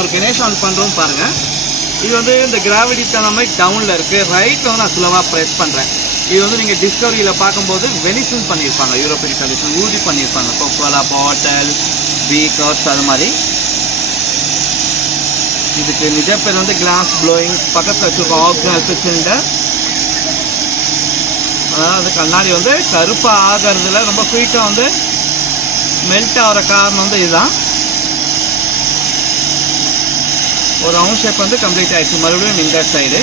ஒரு கணேஷ் ஆன் பண்ணுறோம் பாருங்கள். இது வந்து இந்த கிராவிட்டி தகுந்த மாதிரி டவுனில் இருக்குது. ரைட்டில் வந்து நான் ஸ்லோவாக ப்ரெஸ் பண்ணுறேன். இது வந்து நீங்கள் டிஸ்கவரியில் பார்க்கும்போது வெனிசன் பண்ணியிருப்பாங்க, யூரோப்பியன் கண்டிஷன் ஊதி பண்ணியிருப்பாங்க. கொக்கோலா பாட்டில், பீக்கர்ஸ் அது மாதிரி. இதுக்கு நிஜ பேர் வந்து கிளாஸ் ப்ளோயிங். பக்கத்தில் வச்சுருக்கோம் ஆக்சிஜன் சிலிண்டர். அதாவது கண்ணாடி வந்து கருப்பாக ஆகிறதுல ரொம்ப குயிக்காக வந்து மெல்ட் ஆகிற காரணம் வந்து இதுதான். ஒரு ரவுண்ட் ஷேப் வந்து கம்ப்ளீட் ஆகிடுச்சு. மறுபடியும் இந்த சைடு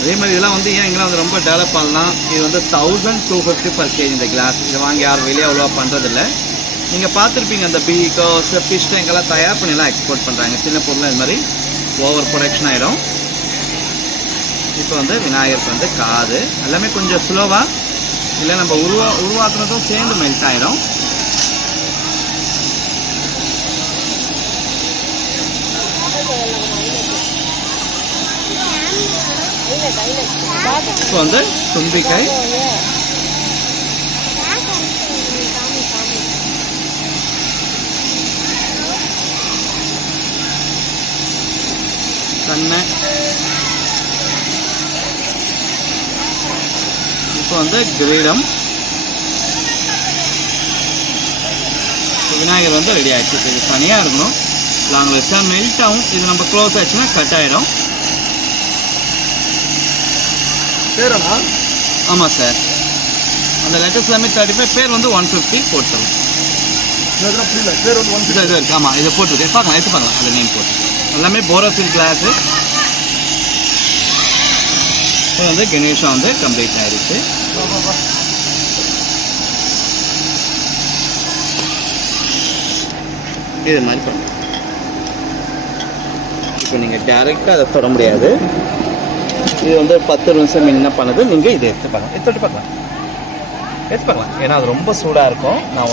அதே மாதிரி இதெல்லாம் வந்து ஏன் இங்கெல்லாம் வந்து ரொம்ப டெவலப் ஆகலாம். இது வந்து 1250 per kg இந்த கிளாஸ். இதை வாங்கி யாரும் வெளியே அவ்வளோவா பண்ணுறதில்ல. நீங்கள் பார்த்துருப்பீங்க அந்த பீக்கர்ஸ் ஃபிஷ் டேங்கெல்லாம் தயார் பண்ணிலாம் எக்ஸ்போர்ட் பண்ணுறாங்க. சின்ன பொருள் இது மாதிரி ஓவர் ப்ரொடக்ஷன் ஆகிடும். இப்போ வந்து விநாயகருக்கு வந்து காது எல்லாமே கொஞ்சம் ஸ்லோவாக இல்லை நம்ம உருவாக்குனதும் சேர்ந்து மெல்ட் ஆகிடும். இப்போ வந்து தும்பிக்கை, கண்ணு, இப்போ வந்து கிரீடம். விநாயகர் வந்து ரெடி ஆகிடுச்சு. இது தனியாக இருக்கணும். லாங் வச்சா மெல்ட் ஆகும். இது நம்ம க்ளோஸ் ஆச்சுன்னா கட் ஆகிடும். பேரண்ணா? ஆமாம் சார். அந்த லெட்டர்ஸ் எல்லாமே 35, பேர் வந்து 150 போட்டுரும். புரியல, பேர் வந்து 150 இருக்கு. ஆமாம், இதை போட்டுருக்கு. பார்க்கலாம், எடுத்து பார்க்கலாம். அந்த நேம் போட்டு எல்லாமே போரோசில் கிளாஸு. இப்போ வந்து கணேஷா வந்து கம்ப்ளீட் ஆகிடுச்சு. இது மாதிரி பண்ணலாம். இப்போ நீங்கள் டைரெக்டாக அதை தொட முடியாது. இது வந்து 10 நிமிஷம் என்ன பண்ணுது. நீங்கள் இதை எடுத்து பார்க்கலாம், எடுத்து பார்க்கலாம், எடுத்து பார்க்கலாம். ஏன்னா அது ரொம்ப சூடாக இருக்கும். நான்